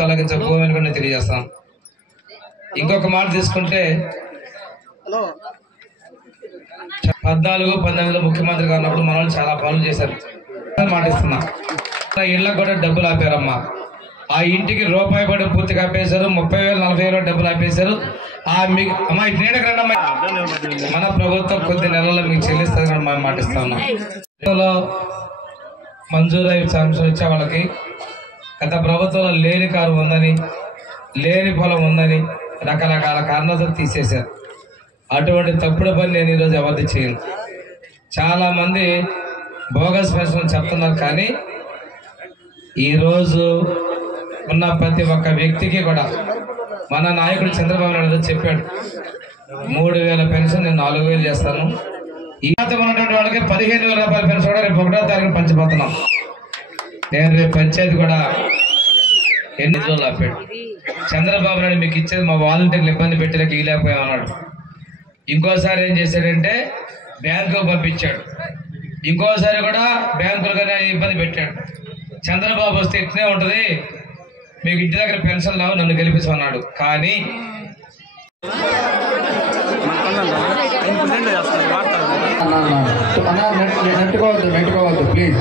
తొలగించబోమని కూడా తెలియజేస్తాం. ఇంకొక మాట తీసుకుంటే 14-19 ముఖ్యమంత్రిగా ఉన్నప్పుడు మన వాళ్ళు చాలా పనులు చేశారు. మాట ఇస్తున్నా, ఇళ్ళకు కూడా డబ్బులు ఆపారమ్మా. ఆ ఇంటికి రూపాయి పడి పూర్తిగా ఆపేశారు. 30,000-40,000 డబ్బులు ఆపేశారు. అమ్మా మన ప్రభుత్వం కొద్ది నెలల్లో మీకు చెల్లిస్తుంది కూడా మనం మాటిస్తా ఉన్నాం. మంజూరై శాంక్షన్ వచ్చే వాళ్ళకి గత ప్రభుత్వంలో లేని కారు ఉందని, లేని పొలం ఉందని రకరకాల కారణాలతో తీసేశారు. అటువంటి తప్పుడు పని నేను ఈరోజు ఎవరిది చేయను. చాలామంది బోగస్ పెన్షన్ చెప్తున్నారు, కానీ ఈరోజు ఉన్న ప్రతి ఒక్క వ్యక్తికి కూడా మన నాయకుడు చంద్రబాబు నాయుడు చెప్పాడు, 3,000 పెన్షన్ నేను 4,000 చేస్తాను. ఈ ఉన్నటువంటి వాళ్ళకి 15,000 రూపాయల పెన్షన్ కూడా రేపు 1వ తారీఖున పంచిపోతున్నాం. నేను రేపు పంచాయతీ కూడా ఎన్ని రోజులు ఆపాడు. చంద్రబాబు నాయుడు మీకు ఇచ్చేది మా వాలంటీర్లు ఇబ్బంది పెట్టలేక ఇవ్వలేకపోయామన్నాడు. ఇంకోసారి ఏం చేశాడంటే బ్యాంకు పంపించాడు. ఇంకోసారి కూడా బ్యాంకులుగానే ఇబ్బంది పెట్టాడు. చంద్రబాబు వస్తే ఇట్నే ఉంటుంది, మీకు ఇంటి దగ్గర పెన్షన్ రావు, నన్ను గెలిపించమన్నాడు. కానీ నెట్టుకోవద్దు ప్లీజ్.